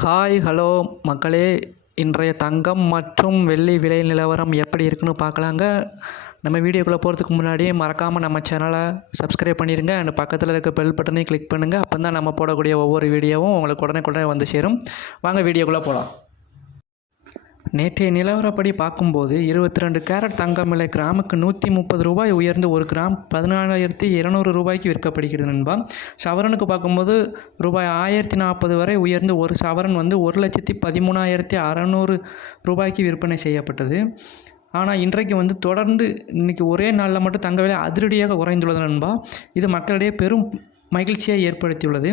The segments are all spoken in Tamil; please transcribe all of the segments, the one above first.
ஹாய் ஹலோ மக்களே, இன்றைய தங்கம் மற்றும் வெள்ளி விலை நிலவரம் எப்படி இருக்குன்னு பார்க்கலாங்க. நம்ம வீடியோக்குள்ளே போகிறதுக்கு முன்னாடி மறக்காமல் நம்ம சேனலை சப்ஸ்கிரைப் பண்ணிடுங்க. அண்ட் பக்கத்தில் இருக்க பெல் பட்டனையும் கிளிக் பண்ணுங்கள். அப்போ தான் நம்ம போடக்கூடிய ஒவ்வொரு வீடியோவும் உங்களுக்கு உடனே வந்து சேரும். வாங்க வீடியோக்குள்ளே போகலாம். நேற்றைய நிலவரப்படி பார்க்கும்போது 22 கேரட் தங்கம் விலை கிராமுக்கு 130 ரூபாய் உயர்ந்து ஒரு கிராம் 14,200 ரூபாய்க்கு விற்கப்படுகிறது நண்பா. சவரனுக்கு பார்க்கும்போது ரூபாய் 1040 வரை உயர்ந்து ஒரு சவரன் 1,13,600 ரூபாய்க்கு விற்பனை செய்யப்பட்டது. ஆனால் இன்றைக்கு தொடர்ந்து இன்றைக்கி ஒரே நாளில் மட்டும் தங்க விலை அதிரடியாக குறைந்துள்ளது நண்பா. இது மக்களிடையே பெரும் மகிழ்ச்சியை ஏற்படுத்தியுள்ளது.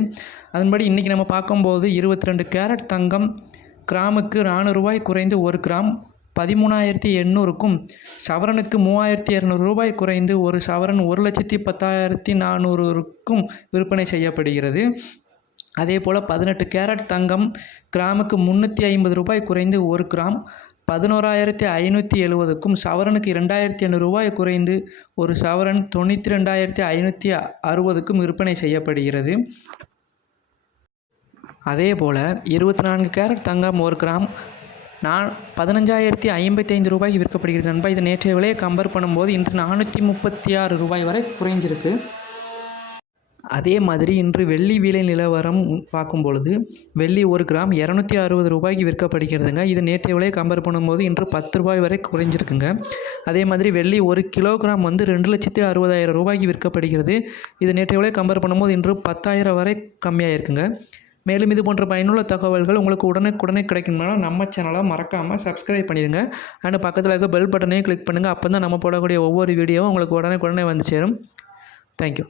அதன்படி இன்றைக்கி நம்ம பார்க்கும்போது 22 கேரட் தங்கம் கிராமுக்கு 400 ரூபாய் குறைந்து ஒரு கிராம் 13,800க்கும், சவரனுக்கு 3,200 ரூபாய் குறைந்து ஒரு சவரன் 1,10,400க்கும் விற்பனை செய்யப்படுகிறது. அதேபோல் 18 கேரட் தங்கம் கிராமுக்கு 350 ரூபாய் குறைந்து ஒரு கிராம் 11,570க்கும், சவரனுக்கு 2,800 ரூபாய் குறைந்து ஒரு சவரன் 92,560க்கும் விற்பனை செய்யப்படுகிறது. அதேபோல் 24 கேரட் தங்கம் ஒரு கிராம் 15,055 ரூபாய்க்கு விற்கப்படுகிறது நண்பா. இது நேற்றைய விலையை கம்பேர் பண்ணும்போது இன்று 436 ரூபாய் வரை குறைஞ்சிருக்கு. அதே மாதிரி இன்று வெள்ளி விலை நிலவரம் பார்க்கும் பொழுது வெள்ளி ஒரு கிராம் 260 ரூபாய்க்கு விற்கப்படுகிறதுங்க. இது நேற்றைய விலையை கம்பேர் பண்ணும்போது இன்று 10 ரூபாய் வரை குறைஞ்சிருக்குங்க. அதே மாதிரி வெள்ளி ஒரு கிலோகிராம் 2,60,000 ரூபாய்க்கு விற்கப்படுகிறது. இது நேற்றைய விலையை கம்பேர் பண்ணும்போது இன்று 10,000 வரை கம்மியாக இருக்குங்க. மேலும் இது போன்ற பயனுள்ள தகவல்கள் உங்களுக்கு உடனே கிடைக்கணும்னா நம்ம சேனலை மறக்காமல் சப்ஸ்கிரைப் பண்ணிடுங்க. அண்ட் பக்கத்தில் இருக்க பெல் பட்டனையும் கிளிக் பண்ணுங்கள். அப்போ தான் நம்ம போடக்கூடிய ஒவ்வொரு வீடியோவும் உங்களுக்கு உடனே வந்து சேரும். தேங்க்யூ.